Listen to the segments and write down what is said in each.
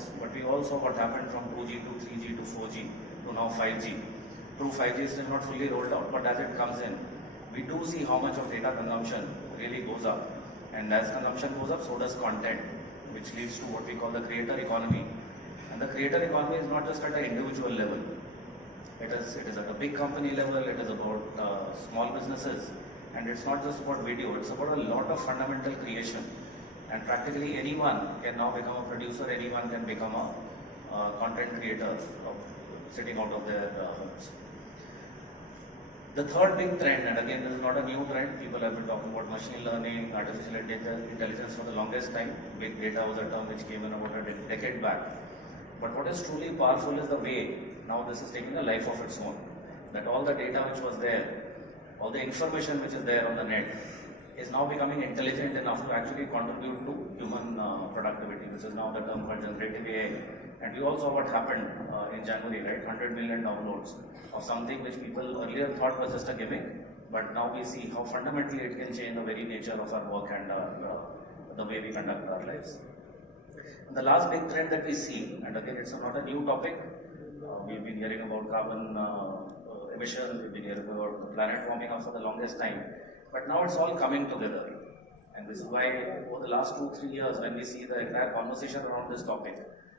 networks, but we also what happened from 2G to 3G to 4G to now 5G. True 5G is still not fully rolled out, but as it comes in, we do see how much of data consumption really goes up. And as consumption goes up, so does content, which leads to what we call the creator economy. And the creator economy is not just at an individual level. It is at a big company level, it is about small businesses, and it's not just about video, it's about a lot of fundamental creation. And practically anyone can now become a producer, anyone can become a content creator sitting out of their homes. The third big trend, and again this is not a new trend, people have been talking about machine learning, artificial intelligence for the longest time. Big data was a term which came in about a decade back. But what is truly powerful is the way now this is taking a life of its own. That all the data which was there, all the information which is there on the net, is now becoming intelligent enough to actually contribute to human productivity, which is now the term called generative AI. And we all saw what happened in January, right? 100 million downloads of something which people earlier thought was just a gimmick, but now we see how fundamentally it can change the very nature of our work and the way we conduct our lives. And the last big trend that we see, and again it's not a new topic, we've been hearing about carbon emissions, we've been hearing about the planet warming up for the longest time, but now it's all coming together. And this is why over the last 2-3 years, when we see the entire conversation around this topic,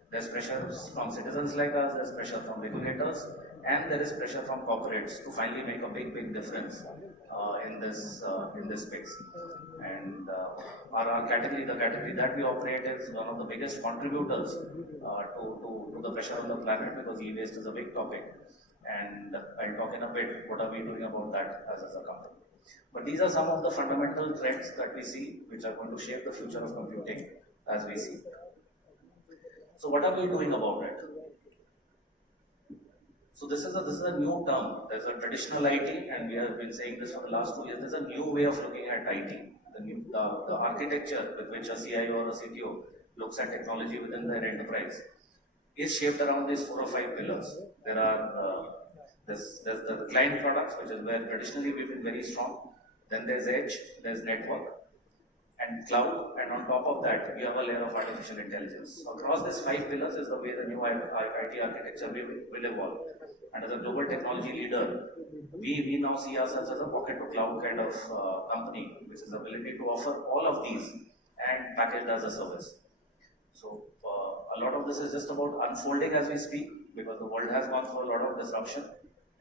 there's pressure from citizens like us, there's pressure from regulators, and there is pressure from corporates to finally make a big difference in this space. And our category, the category that we operate, is one of the biggest contributors to the pressure on the planet, because e-waste is a big topic. And I'll talk in a bit what are we doing about that as a company. But these are some of the fundamental trends that we see, which are going to shape the future of computing as we see it. So what are we doing about it? So this is a new term. There's a traditional IT, and we have been saying this for the last 2 years. There's a new way of looking at IT. The architecture with which a CIO or a CTO looks at technology within their enterprise is shaped around these 4 or 5 pillars. There are there's the client products, which is where traditionally we've been very strong. Then there's edge, there's network, and cloud, and on top of that, we have a layer of artificial intelligence. Across these 5 pillars is the way the new IT architecture will evolve. And as a global technology leader, we now see ourselves as a pocket to cloud kind of company, which is the ability to offer all of these and packaged as a service. So a lot of this is just about unfolding as we speak, because the world has gone through a lot of disruption,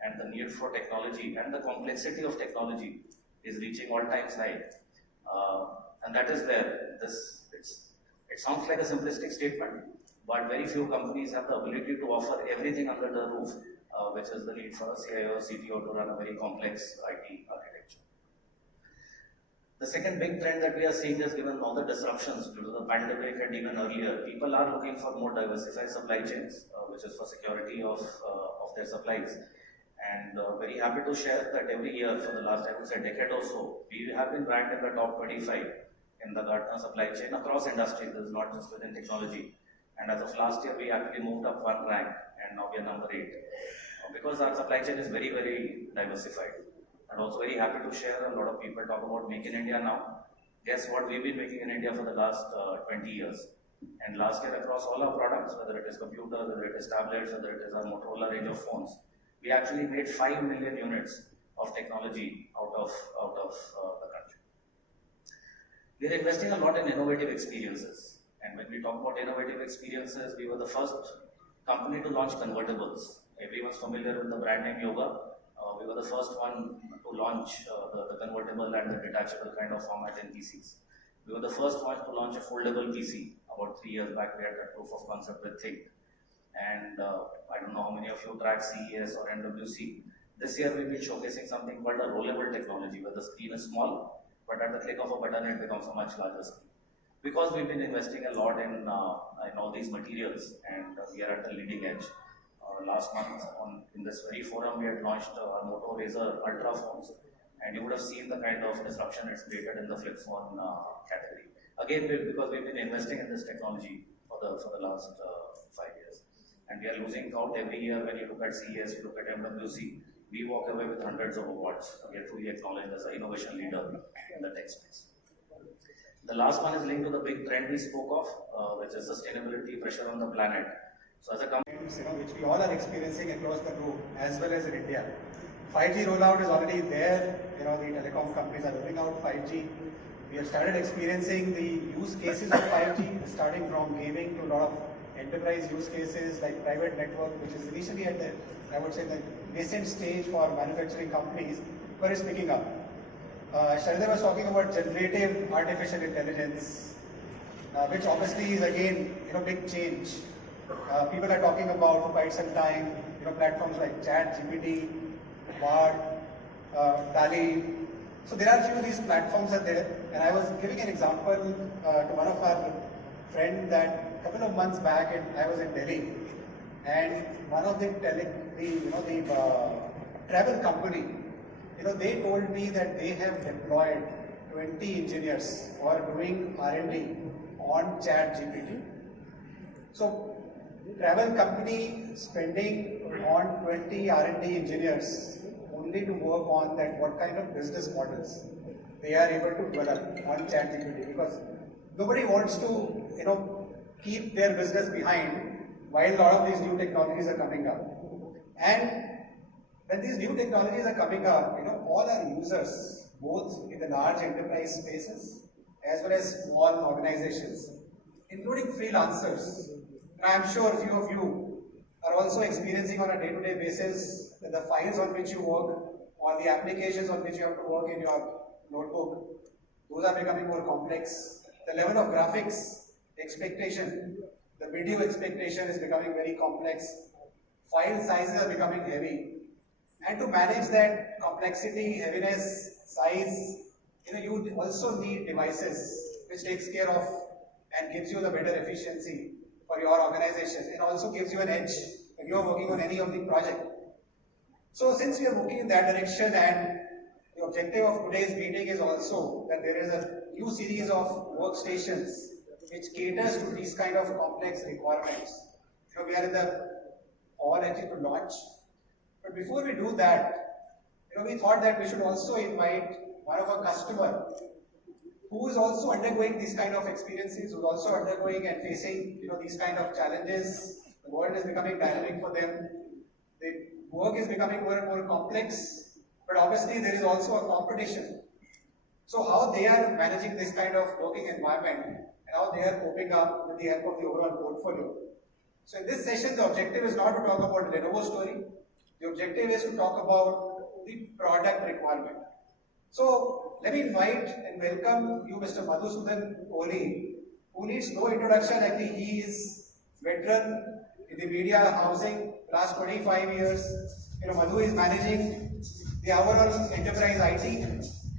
and the need for technology and the complexity of technology is reaching all-time high. And that is where it sounds like a simplistic statement, but very few companies have the ability to offer everything under the roof, which is the need for a CIO or CTO to run a very complex IT architecture. The second big trend that we are seeing is, given all the disruptions due to the pandemic and even earlier, people are looking for more diversified supply chains, which is for security of their supplies. And very happy to share that every year for the last, I would say, decade or so, we have been ranked in the top 25 in the Gartner supply chain across industries. This is not just within technology. And as of last year, we actually moved up 1 rank, and now we are number 8. Because our supply chain is very diversified. And also very happy to share, a lot of people talk about Make in India now. Guess what we've been making in India for the last 20 years. And last year, across all our products, whether it is computers, whether it is tablets, whether it is our Motorola range of phones, we actually made 5 million units of technology out of the country. We are investing a lot in innovative experiences. And when we talk about innovative experiences, we were the first company to launch convertibles. Everyone's familiar with the brand name Yoga. We were the first one to launch the convertible and the detachable kind of format in PCs. We were the first one to launch a foldable PC. About 3 years back, we had a proof of concept with Think. And I don't know how many of you track CES or NWC. This year we've been showcasing something called a rollable technology, where the screen is small, but at the click of a button it becomes a much larger screen. Because we've been investing a lot in all these materials, and we are at the leading edge. Last month, in this very forum, we had launched our Moto Razr Ultra phones, and you would have seen the kind of disruption it's created in the flip phone category. Again, because we've been investing in this technology for the last 5 years. And we are losing count every year. When you look at CES, you look at MWC, we walk away with hundreds of awards. We are truly acknowledged as an innovation leader in the tech space. The last one is linked to the big trend we spoke of, which is sustainability, pressure on the planet. So as a company, which we all are experiencing across the globe as well as in India. 5G rollout is already there. The telecom companies are rolling out 5G. We have started experiencing the use cases of 5G, starting from gaming to a lot of enterprise use cases like private network, which is initially at the, I would say, the nascent stage for manufacturing companies, but it's picking up. Sharadar was talking about generative artificial intelligence, which obviously is again, big change. People are talking about for quite some time, platforms like ChatGPT, Bard, DALI. So there are a few of these platforms are there, and I was giving an example to one of our friends that a couple of months back, I was in Delhi, and one of the travel company, they told me that they have deployed 20 engineers who are doing R&D on ChatGPT. So travel company spending on 20 R&D engineers only to work on that, what kind of business models they are able to develop on ChatGPT, because nobody wants to, keep their business behind while a lot of these new technologies are coming up. And when these new technologies are coming up, all our users, both in the large enterprise spaces as well as small organizations, including freelancers. And I'm sure a few of you are also experiencing on a day-to-day basis that the files on which you work or the applications on which you have to work in your notebook, those are becoming more complex. The level of graphics expectation, the video expectation is becoming very complex. File sizes are becoming heavy. And to manage that complexity, heaviness, size, you also need devices which takes care of and gives you the better efficiency for your organization, and also gives you an edge when you are working on any of the project. So since we are moving in that direction, and the objective of today's meeting is also that there is a new series of workstations which caters to these kind of complex requirements. We are in the all actually to launch. But before we do that, we thought that we should also invite one of our customer who is also undergoing these kind of experiences, who is also undergoing and facing these kind of challenges. The world is becoming dynamic for them. The work is becoming more and more complex, but obviously there is also a competition. So how they are managing this kind of working environment, and how they are coping up with the help of the overall portfolio. So in this session, the objective is not to talk about Lenovo story. The objective is to talk about the product requirement. So let me invite and welcome you, Mr. Madhusudan Kohli, who needs no introduction. Actually, he is veteran in the media housing last 25 years. Madhu is managing the overall enterprise IT.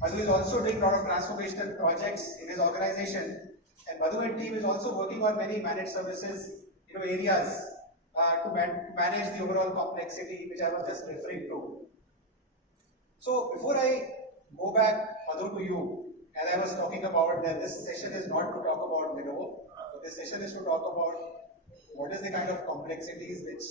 Madhu is also doing a lot of transformational projects in his organization. And Madhu and team is also working on many managed services areas to manage the overall complexity which I was just referring to. So before I go back, Madhu, to you, as I was talking about that this session is not to talk about Lenovo, but this session is to talk about what is the kind of complexities which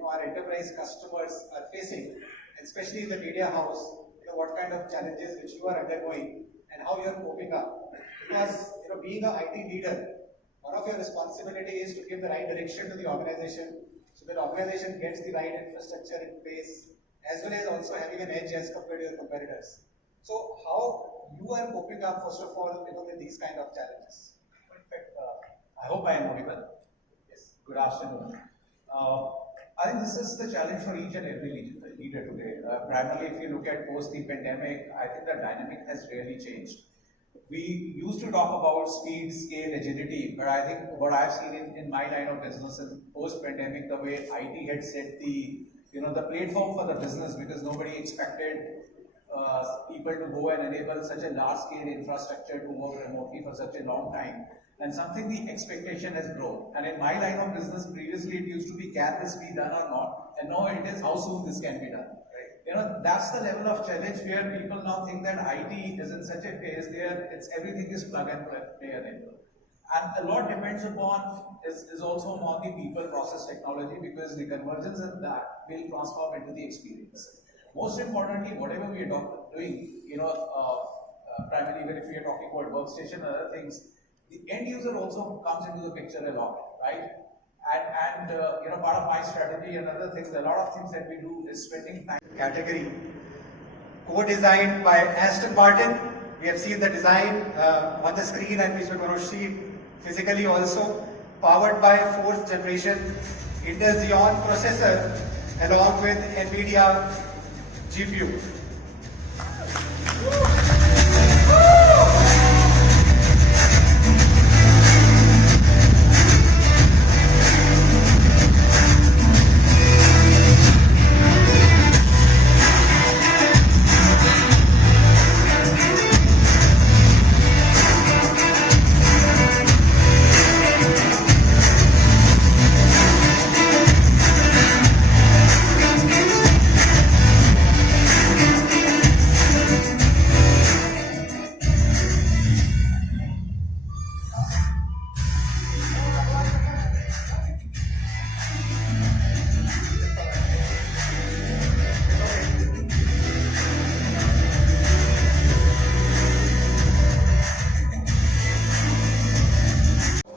our enterprise customers are facing, especially in the media house, what kind of challenges which you are undergoing and how you are coping up. Because being an IT leader, one of your responsibility is to give the right direction to the organization, so that the organization gets the right infrastructure in place, as well as also having an edge as compared to your competitors. So how you are coping up, first of all, with these kind of challenges? In fact, I hope I am audible. Yes. Good afternoon. I think this is the challenge for each and every leader today. Primarily, if you look at post the pandemic, I think the dynamic has really changed. We used to talk about speed, scale, agility, but I think what I've seen in my line of business in post-pandemic, the way IT had set the the platform for the business, because nobody expected people to go and enable such a large-scale infrastructure to work remotely for such a long time. And something the expectation has grown. And in my line of business, previously it used to be, can this be done or not? And now it is, how soon this can be done. That's the level of challenge where people now think that IT is in such a phase where everything is plug and play enabled. And a lot depends upon is also on the people process technology, because the convergence in that will transform into the experience. Most importantly, whatever we are doing, primarily even if we are talking about workstation and other things, the end user also comes into the picture a lot, right? And you know, part of my strategy and other things, a lot of things that we do is spending time. Category co-designed by Aston Martin. We have seen the design on the screen, and which we're going to see physically also. Powered by 4th generation Intel Xeon processor along with NVIDIA GPU.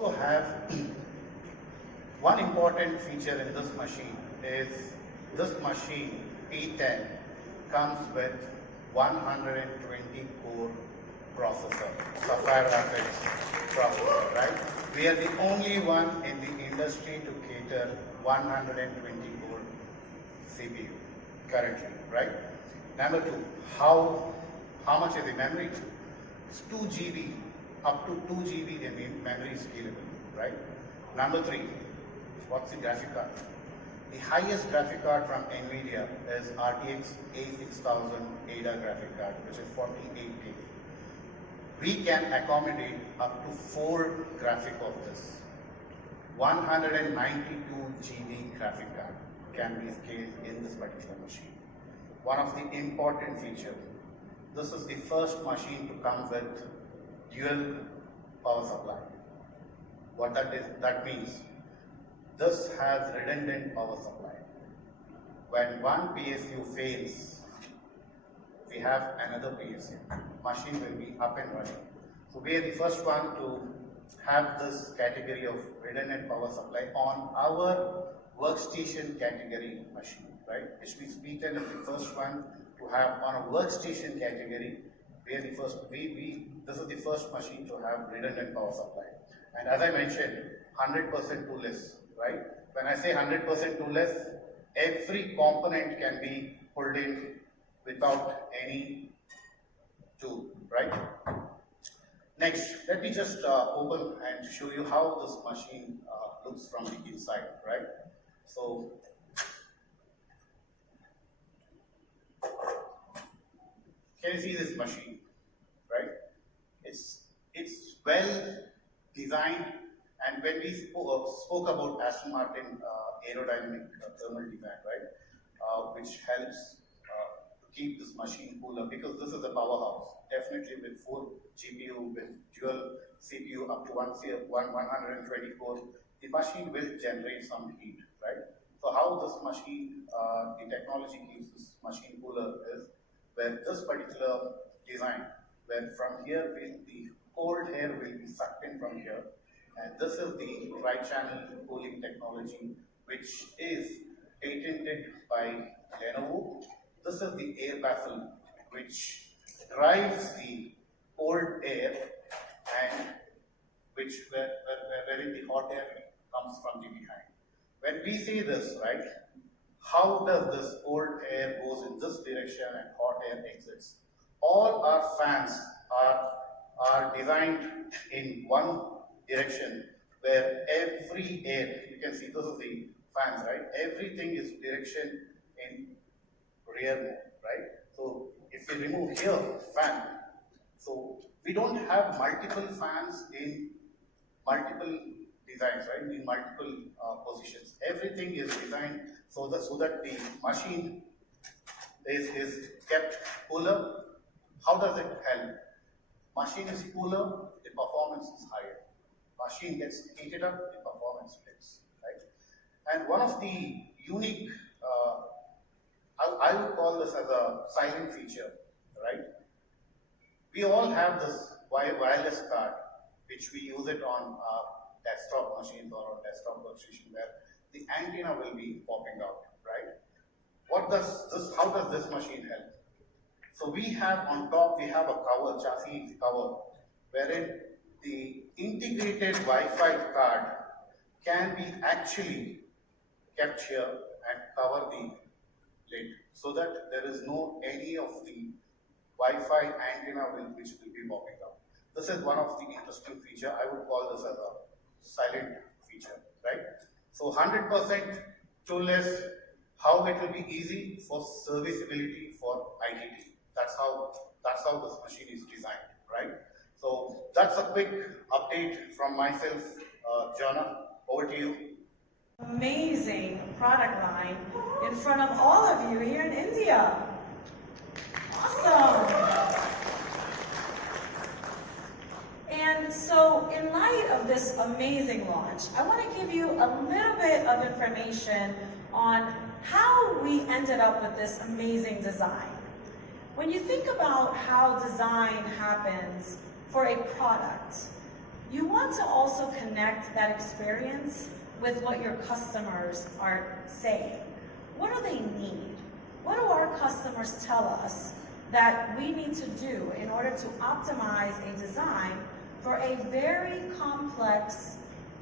Also have one important feature in this machine is this machine P10 comes with 120 core processor, Sapphire Rapids processor, right? We are the only one in the industry to cater 120 core CPU currently, right? Number two, how much is the memory? It's 2 GB, up to 2 GB the memory is scalable, right? Number three, what's the graphic card? The highest graphic card from NVIDIA is RTX A6000 ADA graphic card, which is 48 GB. We can accommodate up to 4 graphic of this. 192 GB graphic card can be scaled in this particular machine. One of the important features, this is the first machine to come with dual power supply. What that means, this has redundant power supply. When one PSU fails, we have another PSU. Machine will be up and running. So we are the first one to have this category of redundant power supply on our workstation category machine, right? Which means P10 is the first one to have on a workstation category. We are the first. This is the first machine to have redundant power supply. And as I mentioned, 100% toolless, right? When I say 100% toolless, every component can be pulled in without any tool, right? Next, let me just open and show you how this machine looks from the inside, right? So, can you see this machine, right? It's well designed, and when we spoke about Aston Martin aerodynamic thermal design, right, which helps to keep this machine cooler, because this is a powerhouse. Definitely with 4 GPU, with dual CPU up to 120 cores, the machine will generate some heat, right? So how this machine, the technology keeps this machine cooler is where this particular design, where from here the cold air will be sucked in from here, and this is the tri-channel cooling technology, which is patented by LENOVO. This is the air baffle which drives the cold air, and wherein the hot air comes from the behind. When we say this, right, how does this cold air goes in this direction and hot air exits? All our fans are designed in one direction, where every air, you can see this is the fans, right? Everything is direction in rear mode, right? So if we remove here fan, so we don't have multiple fans in multiple designs, right? In multiple positions. Everything is designed so that the machine is kept cooler. How does it help? Machine is cooler, the performance is higher. Machine gets heated up, the performance dips, right? And one of the unique, I would call this as a silent feature, right? We all have this wireless card, which we use it on our desktop machines or our desktop workstation, where the antenna will be popping out, right? How does this machine help? So we have on top, we have a cover, chassis cover, wherein the integrated Wi-Fi card can be actually kept here and cover the lid, so that there is no any of the Wi-Fi antenna which will be popping out. This is one of the interesting feature. I would call this as a silent feature, right? So 100% toolless. How it will be easy for serviceability for ITT. That's how this machine is designed, right? So that's a quick update from myself, Jana. Over to you. Amazing product line in front of all of you here in India. Awesome. And so in light of this amazing launch, I want to give you a little bit of information on how we ended up with this amazing design. When you think about how design happens for a product, you want to also connect that experience with what your customers are saying. What do they need? What do our customers tell us that we need to do in order to optimize a design for a very complex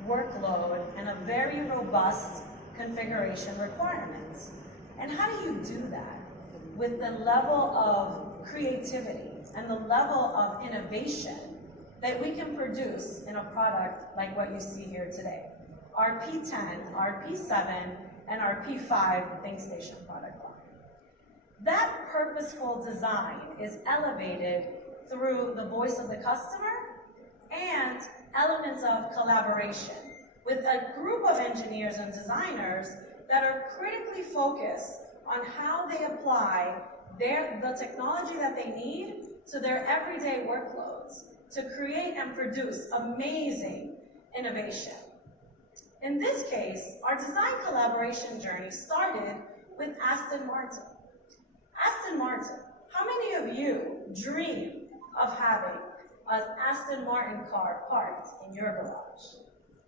workload and a very robust configuration requirements? And how do you do that with the level of creativity and the level of innovation that we can produce in a product like what you see here today? Our P10, our P7, and our P5 ThinkStation product line. That purposeful design is elevated through the voice of the customer and elements of collaboration with a group of engineers and designers that are critically focused on how they apply the technology that they need to their everyday workloads to create and produce amazing innovation. In this case, our design collaboration journey started with Aston Martin. Aston Martin, how many of you dream of having an Aston Martin car parked in your garage?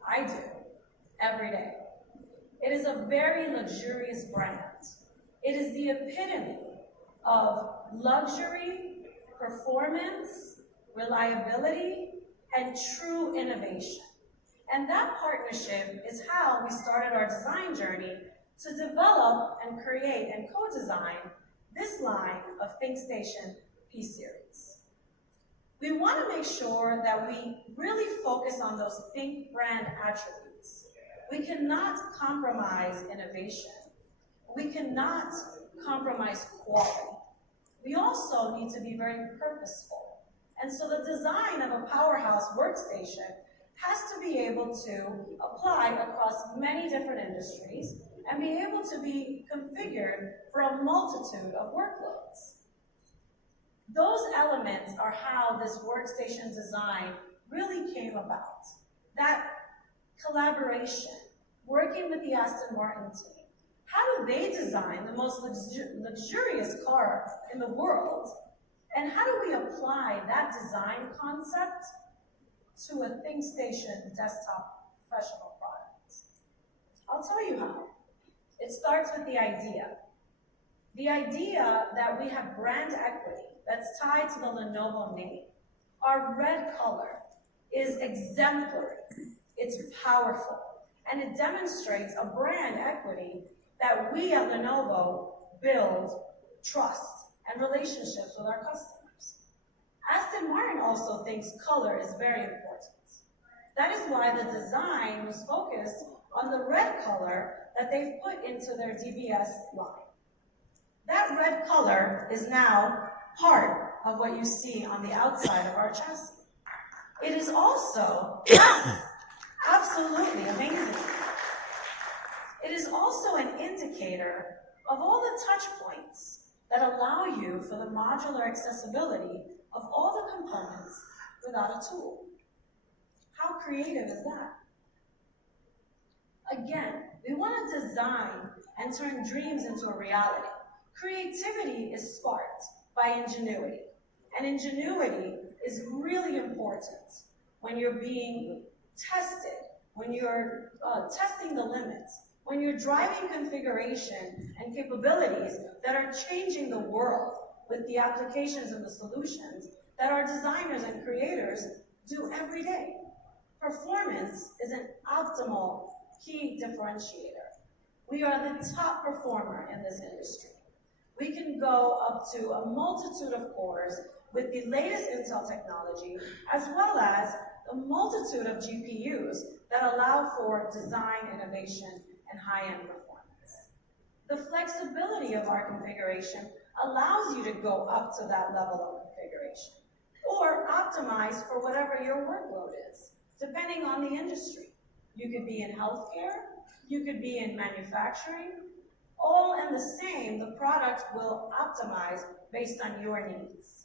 I do, every day. It is a very luxurious brand. It is the epitome of luxury, performance, reliability, and true innovation. And that partnership is how we started our design journey to develop and create and co-design this line of ThinkStation P-Series. We want to make sure that we really focus on those Think brand attributes. We cannot compromise innovation. We cannot compromise quality. We also need to be very purposeful. And so the design of a powerhouse workstation has to be able to apply across many different industries and be able to be configured for a multitude of workloads. Those elements are how this workstation design really came about. That collaboration, working with the Aston Martin team. How do they design the most luxurious car in the world? And how do we apply that design concept to a ThinkStation desktop professional product? I'll tell you how. It starts with the idea. The idea that we have brand equity that's tied to the LENOVO name. Our red color is exemplary, it's powerful, and it demonstrates a brand equity that we at LENOVO build trust and relationships with our customers. Aston Martin also thinks color is very important. That is why the design was focused on the red color that they've put into their DBS line. That red color is now part of what you see on the outside of our chassis. It is also, absolutely amazing. It is also an indicator of all the touch points that allow you for the modular accessibility of all the components without a tool. How creative is that? Again, we want to design and turn dreams into a reality. Creativity is sparked by ingenuity. And ingenuity is really important when you're being tested, when you're testing the limits, when you're driving configuration and capabilities that are changing the world with the applications and the solutions that our designers and creators do every day. Performance is an optimal key differentiator. We are the top performer in this industry. We can go up to a multitude of cores with the latest Intel technology, as well as a multitude of GPUs that allow for design, innovation, and high-end performance. The flexibility of our configuration allows you to go up to that level of configuration, or optimize for whatever your workload is, depending on the industry. You could be in healthcare, you could be in manufacturing, all in the same, the product will optimize based on your needs.